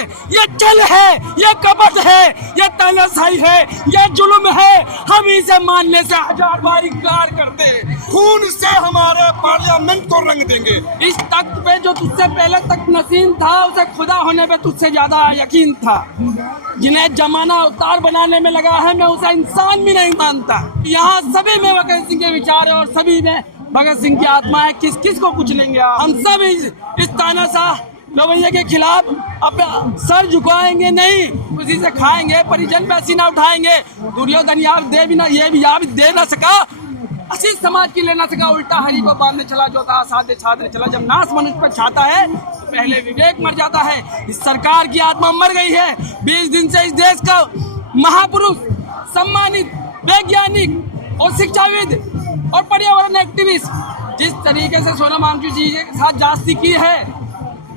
ये छल है, ये कपट है, ये तानाशाही है, ये जुल्म है। हम इसे मानने से हजार बार इनकार करते हैं। खून से हमारे पार्लियामेंट को रंग देंगे। इस तख्त पे जो तुझसे पहले तक नसीम था, उसे खुदा होने पे तुझसे ज्यादा यकीन था। जिन्हें जमाना अवतार बनाने में लगा है, मैं उसे इंसान भी नहीं मानता। यहाँ सभी में भगत सिंह के विचार है और सभी में भगत सिंह की आत्मा है। किस किस को कुछ लेंगे आप? हम सब इस तानाशाह रवैये के खिलाफ अपना सर झुकाएंगे नहीं, उसी से खाएंगे, परिजन पे पसीना उठाएंगे। दुर्योधन यार दे भी ना, ये भी यार दे ना सका, असीस समाज की ले ना सका, उल्टा हरि को बांधने चला जो था साधे छात्र चला। जब नाश मनुष्य पर छाता है तो पहले विवेक मर जाता है। इस सरकार की आत्मा मर गई है। 20 दिन से इस देश का महापुरुष, सम्मानित वैज्ञानिक और शिक्षाविद और पर्यावरण एक्टिविस्ट जिस तरीके से सोनम वांगचुक जी के साथ जास्ती की है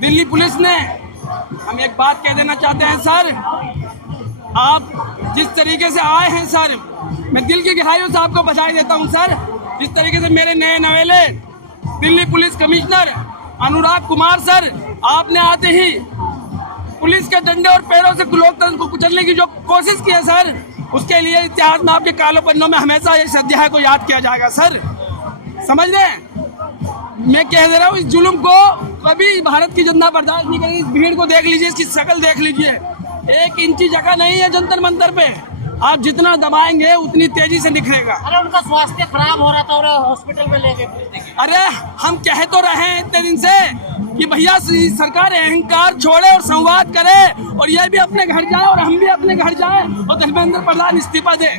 दिल्ली पुलिस ने, हम एक बात कह देना चाहते हैं सर, आप जिस तरीके से आए हैं सर, मैं दिल की गहराइयों से आपको बधाई देता हूं सर। जिस तरीके से मेरे नए नवेले दिल्ली पुलिस कमिश्नर अनुराग कुमार सर, आपने आते ही पुलिस के डंडे और पैरों से लोकतंत्र को कुचलने की जो कोशिश की है सर, उसके लिए इतिहास में आपके कालों पन्नों में हमेशा इस अध्याय को याद किया जाएगा सर। समझ रहे हैं? मैं कह दे रहा हूँ, इस जुल्म को कभी भारत की जनता बर्दाश्त नहीं करेगी। इस भीड़ को देख लीजिए, इसकी शक्ल देख लीजिए, 1 इंची जगह नहीं है जंतर मंतर पे। आप जितना दबाएंगे उतनी तेजी से निखरेगा। अरे उनका स्वास्थ्य खराब हो रहा था और हॉस्पिटल में ले गए। अरे हम कह तो रहे हैं इतने दिन से कि भैया सरकार अहंकार छोड़े और संवाद करे, और ये भी अपने घर जाए और हम भी अपने घर जाए और धर्मेंद्र प्रधान इस्तीफा दे।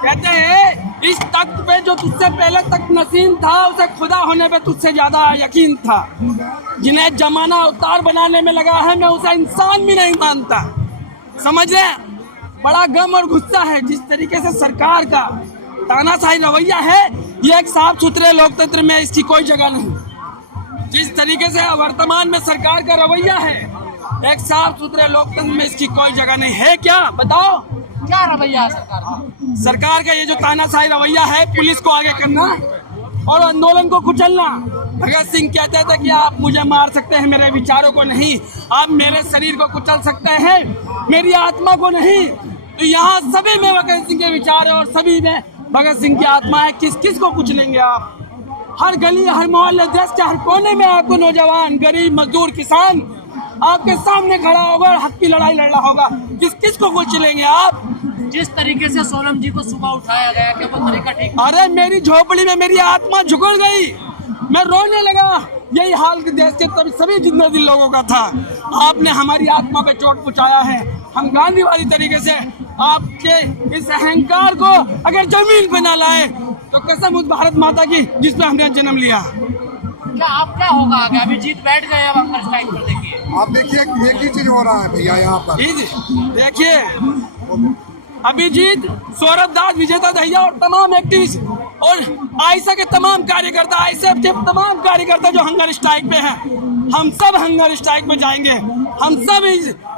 कहते हैं इस तख्त पे जो तुझसे पहले तक नसीम था, उसे खुदा होने पे तुझसे ज्यादा यकीन था। जिन्हें जमाना अवतार बनाने में लगा है, मैं उसे इंसान भी नहीं मानता। समझ रहे हैं? बड़ा गम और गुस्सा है जिस तरीके से सरकार का तानाशाही रवैया है। ये एक साफ सुथरे लोकतंत्र में इसकी कोई जगह नहीं। जिस तरीके से वर्तमान में सरकार का रवैया है, एक साफ सुथरे लोकतंत्र में इसकी कोई जगह नहीं है। क्या बताओ, क्या रवैया है सरकार का? सरकार का ये जो तानाशाही रवैया है, पुलिस को आगे करना और आंदोलन को कुचलना। भगत सिंह कहते थे कि आप मुझे मार सकते हैं, मेरे विचारों को नहीं। आप मेरे शरीर को कुचल सकते हैं, मेरी आत्मा को नहीं। तो यहाँ सभी में भगत सिंह के विचार है और सभी में भगत सिंह की आत्मा है। किस किस को कुछ लेंगे आप? हर गली, हर मोहल्ले, देश के हर कोने में आपको नौजवान, गरीब, मजदूर, किसान आपके सामने खड़ा होगा और हक की लड़ाई लड़ रहा होगा। किस किस को कुछ लेंगे आप? जिस तरीके से सोनम जी को सुबह उठाया गया, क्या वो तरीका ठीक? अरे मेरी झोपड़ी में मेरी आत्मा झुकड़ गई, मैं रोने लगा। यही हाल देश के सभी जिंदा दिल लोगों का था। आपने हमारी आत्मा पे चोट पहुंचाया है। हम गांधीवादी तरीके से आपके इस अहंकार को अगर जमीन पे ना लाए तो कसम उस भारत माता की जिसमें हमने जन्म लिया। क्या आप क्या होगा आगे? अभी जीत बैठ गए, अब हंगर स्ट्राइक पर देखिए। आप देखिए एक ही चीज हो रहा है भैया यहाँ पर। देखिए अभिजीत, सौरभ दास, विजेता दहिया और तमाम एक्टिविस्ट और आयशा के तमाम कार्यकर्ता, आईएसएफ के तमाम कार्यकर्ता जो हंगर स्ट्राइक पे हैं, हम सब हंगर स्ट्राइक पे जाएंगे। हम सब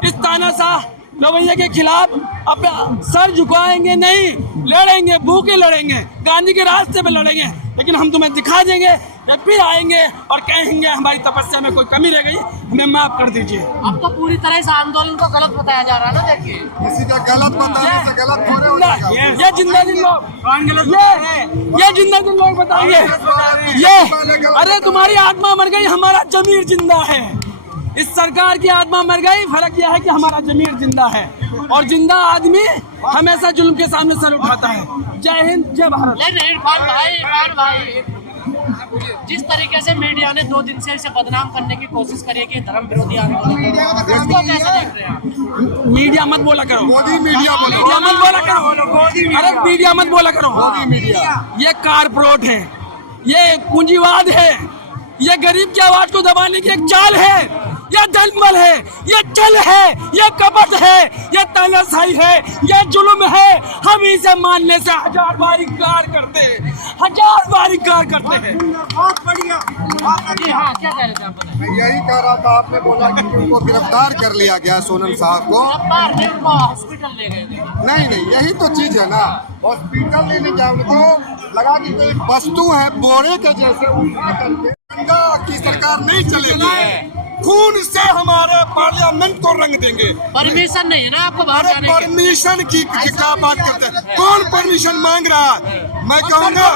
इस तानाशाह रवैये के खिलाफ अपना सर झुकाएंगे नहीं, लड़ेंगे, भूखे लड़ेंगे, गांधी के रास्ते पे लड़ेंगे। लेकिन हम तुम्हें दिखा देंगे, फिर आएंगे और कहेंगे हमारी तपस्या में कोई कमी रह गई, हमें माफ कर दीजिए। अब तो पूरी तरह इस आंदोलन को गलत बताया जा रहा है ना। देखिए किसी का गलत बताने से गलत थोड़े हो जाएगा। ये जिंदा दिल लोग, ये जिंदा दिल लोग बताएंगे। ये अरे तुम्हारी आत्मा मर गई, हमारा जमीर जिंदा है। इस सरकार की आत्मा मर गई, फर्क यह है कि हमारा जमीर जिंदा है। और जिंदा आदमी हमेशा जुल्म के सामने सर उठाता है। जय हिंद, जय भारत। इरफान भाई, जिस तरीके से मीडिया ने 2 दिन से इसे बदनाम करने की कोशिश करी है कि धर्म विरोधी आंदोलन है, इसको कैसे देख रहे हैं आप? मीडिया मत बोला करो, मोदी मीडिया बोलो, मीडिया मत बोला करो, अरे मीडिया मत बोला करो। मोदी मीडिया ये कारपोरेट है, ये पूंजीवाद है, ये गरीब की आवाज को दबाने की एक चाल है, ये दलमल है, ये छल है, ये कपट है, ये तानाशाही है, ये जुल्म है। हम इसे मानने से हजार बार इनकार करते हैं, हजार बार इनकार करते हैं। बहुत बढ़िया। जी हाँ, क्या कह रहे थे आप? मैं यही कह रहा था, आपने बोला कि उनको गिरफ्तार कर लिया गया सोनम साहब को। उनको हॉस्पिटल ले गए थे। नहीं, यही तो चीज है ना। हॉस्पिटल लेने जाओ तो लगा कि कोई वस्तु है बोरे के जैसे उठा करके, गंगा की सरकार नहीं चलेगी। खून से हमारे पार्लियामेंट को रंग देंगे। परमिशन नहीं है ना आपको बाहर अरे जाने की? परमिशन की क्या बात करते हैं? कौन परमिशन मांग रहा है? मैं कहूँगा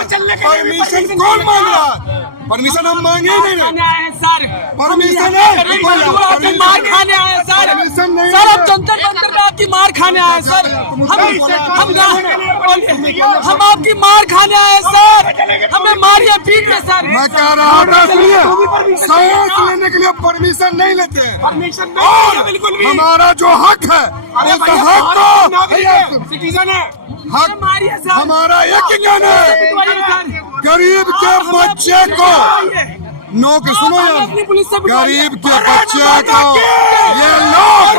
परमिशन कौन मांग रहा है? परमिशन हम मांगे ही नहीं। खाने आए हैं सर, परमिशन है, आपकी मार खाने आए हैं सर। परमिशन नहीं सर है। अब जंतर मंतर में आपकी मार खाने आए हैं सर। हम आपकी मार खाने आए हैं सर। हमें मारिए पीटिए सर। मैं कह रहा था सुनिए, सांस लेने के लिए परमिशन नहीं लेते हैं। परमिशन और बिल्कुल भी। हमारा जो हक है उस हक को सिटीजन है, हक मारिए सर। हमारा यकीन है। गरीब के बच्चे को नौकरी, सुनो यार, गरीब के बच्चे को ये लोग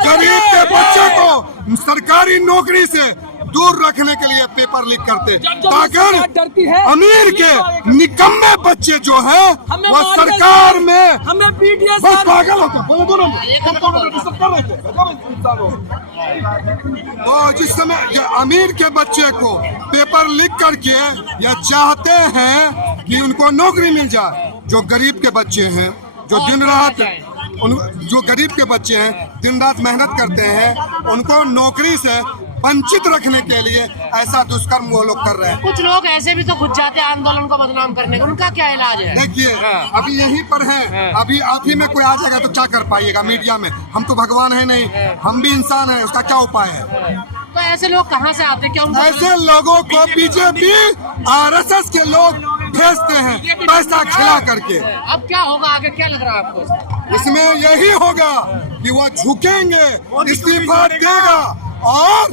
गरीब के बच्चे को सरकारी नौकरी से दूर रखने के लिए पेपर लीक करते, ताकि अमीर के निकम्मे बच्चे जो है वो सरकार में हमें पीटिए बस सर। पागल होते। तो जिस समय ये अमीर के बच्चे को पेपर लीक करके या चाहते हैं कि उनको नौकरी मिल जाए, जो गरीब के बच्चे हैं, जो दिन रात जो गरीब के बच्चे हैं दिन रात मेहनत करते हैं, उनको नौकरी से वंचित रखने के लिए ऐसा दुष्कर्म वो लोग कर रहे हैं। कुछ लोग ऐसे भी तो घुस जाते हैं आंदोलन को बदनाम करने का, उनका क्या इलाज है? देखिए अभी यहीं पर हैं, अभी आप ही में कोई आ जाएगा तो क्या कर पाइएगा मीडिया में? हम तो भगवान है नहीं, हम भी इंसान हैं, उसका क्या उपाय है? तो ऐसे लोग कहाँ से आते हैं? क्या उनको ऐसे लोगों को बीजेपी RSS के लोग भेजते हैं पैसा खिला करके। अब क्या होगा आगे, क्या लग रहा है आपको? इसमें यही होगा कि वो झुकेंगे, इस्तीफा देगा और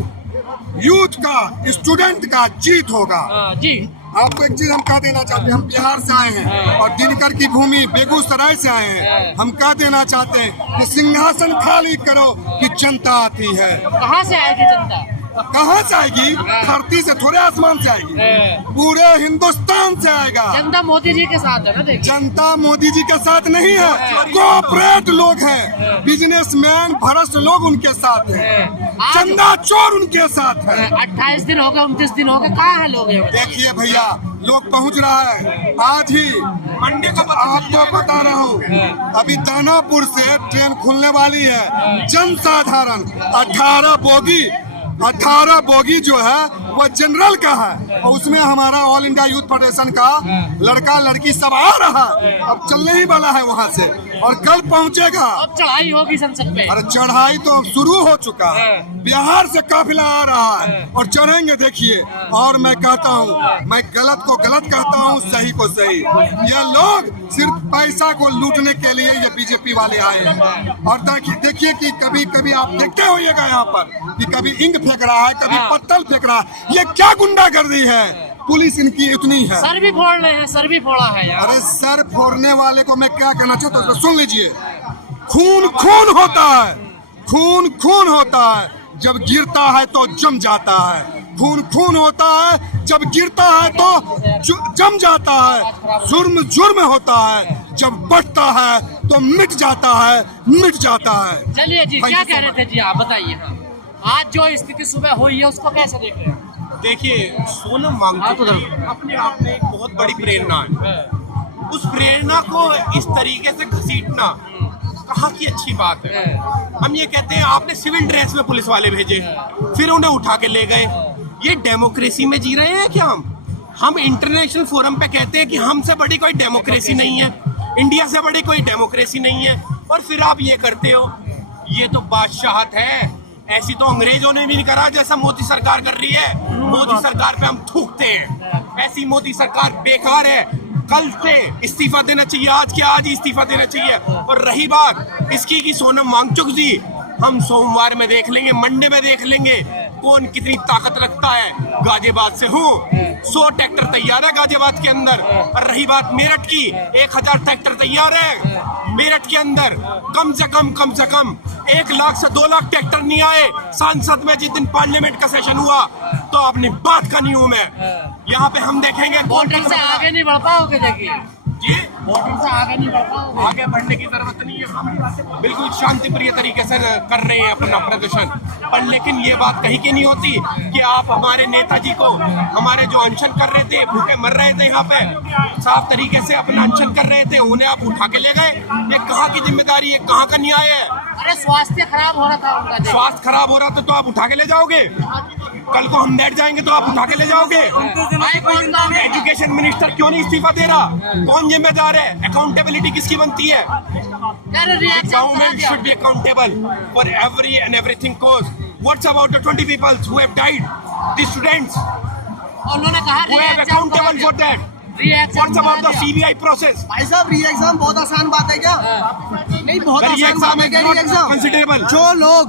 यूथ का, स्टूडेंट का जीत होगा। जी आपको एक चीज हम कह देना चाहते हैं, हम बिहार से आए हैं और दिनकर की भूमि बेगूसराय से आए हैं। हम कह देना चाहते हैं कि सिंहासन खाली करो कि जनता आती है। कहाँ से आएगी जनता? कहाँ से आएगी? धरती से थोड़े, आसमान से आएगी, पूरे हिंदुस्तान से आएगा। जनता मोदी जी के साथ है ना? देखिए जनता मोदी जी के साथ नहीं है, कोऑपरेट लोग हैं, बिजनेसमैन भ्रष्ट लोग उनके साथ हैं, चंदा चोर उनके साथ है। 28 दिन हो गए, 29 दिन हो गए, कहाँ है लोग? देखिए भैया, लोग पहुंच रहा है। आज ही मंडे को आपको बता रहा हूँ, अभी दानापुर से ट्रेन खुलने वाली है। जनसाधारण 18 बोगी जो है वो जनरल का है और उसमें हमारा ऑल इंडिया यूथ फेडरेशन का लड़का लड़की सब आ रहा है। अब चलने ही वाला है वहाँ से और कल पहुँचेगा। अब चढ़ाई होगी संसद पे। अरे चढ़ाई तो शुरू हो चुका है, बिहार से काफिला आ रहा है और चढ़ेंगे। देखिए, और मैं कहता हूँ, मैं गलत को गलत कहता हूँ, सही को सही। ये लोग सिर्फ पैसा को लूटने के लिए ये बीजेपी वाले आए हैं। और देखिए कि कभी कभी आप देखते होइएगा यहाँ पर कि कभी इंक फेंक रहा है, कभी पत्थर फेंक रहा है। ये क्या गुंडागर्दी है? पुलिस इनकी इतनी है। सर भी फोड़ रहे हैं, सर भी फोड़ा है यार। अरे सर फोड़ने वाले को मैं क्या कहना चाहता हूँ, सुन लीजिए। खून खून होता है, खून खून होता है, जब गिरता है तो जम जाता है। खून खून होता है, जब गिरता है तो जम जाता है। जुर्म जुर्म होता है, जब बढ़ता है तो मिट जाता है, मिट जाता है। चलिए जी, क्या कह रहे थे जी आप बताइए। हाँ, आज जो स्थिति सुबह हुई है उसको कैसे देख रहे हैं? देखिए, सोनम वांगचुक अपने आप में एक बहुत बड़ी प्रेरणा है। उस प्रेरणा को इस तरीके से घसीटना कहाँ की अच्छी बात है। हम ये कहते हैं आपने सिविल ड्रेस में पुलिस वाले भेजे, फिर उन्हें उठा के ले गए। ये डेमोक्रेसी में जी रहे हैं क्या हम इंटरनेशनल फोरम पे कहते हैं कि हमसे बड़ी कोई डेमोक्रेसी नहीं है, इंडिया से बड़ी कोई डेमोक्रेसी नहीं है, और फिर आप ये करते हो। ये तो बादशाहत है। ऐसी तो अंग्रेजों ने भी नहीं करा जैसा मोदी सरकार कर रही है। मोदी सरकार पे हम थूकते हैं। ऐसी मोदी सरकार बेकार है। कल से इस्तीफा देना चाहिए, आज के आज ही इस्तीफा देना चाहिए। और रही बात इसकी कि सोनम वांगचुक जी, हम सोमवार में देख लेंगे, मंडे में देख लेंगे कौन कितनी ताकत रखता है। गाजियाबाद से हूँ, 100 ट्रैक्टर तैयार है गाजियाबाद के अंदर। और रही बात मेरठ की, 1000 ट्रैक्टर तैयार है मेरठ के अंदर। कम से कम 1 लाख से 2 लाख ट्रैक्टर नहीं आए संसद में जिस दिन पार्लियामेंट का सेशन हुआ। तो अपनी बात का नहीं हूँ मैं। यहाँ पे हम देखेंगे वोटर से आगे नहीं बढ़ पाओगे। देखिए जी वोटर से आगे नहीं बढ़ता होगा। आगे बढ़ने की जरूरत नहीं है, हम बिल्कुल शांति प्रिय तरीके से कर रहे हैं अपना प्रदर्शन। पर लेकिन ये बात कहीं की नहीं होती कि आप हमारे नेताजी को, हमारे जो अनशन कर रहे थे, भूखे मर रहे थे यहाँ पे, साफ तरीके से अपना अनशन कर रहे थे, उन्हें आप उठा के ले गए। ये कहाँ की जिम्मेदारी है, कहाँ का न्याय है? अरे स्वास्थ्य खराब हो रहा था उनका, देखिए। स्वास्थ्य खराब हो रहा था तो आप उठा के ले जाओगे? कल को हम बैठ जाएंगे तो आप उठा के ले जाओगे? एजुकेशन मिनिस्टर क्यों नहीं इस्तीफा दे रहा? कौन जिम्मेदार है? अकाउंटेबिलिटी किसकी बनती है? Government should be accountable for every and everything caused. What's about the 20 people who have died? The students उन्होंने कहा who have accountable for that. What's about the CBI process? भाई साहब री एग्जाम बहुत आसान बात है क्या? नहीं बहुत Well, आसान बात है क्या री एग्जाम? considerable. जो लोग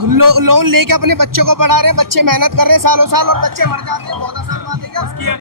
लोन लेके अपने बच्चों को पढ़ा रहे हैं, बच्चे मेहनत कर रहे हैं सालों साल और बच्चे मर जाते हैं, बहुत आसान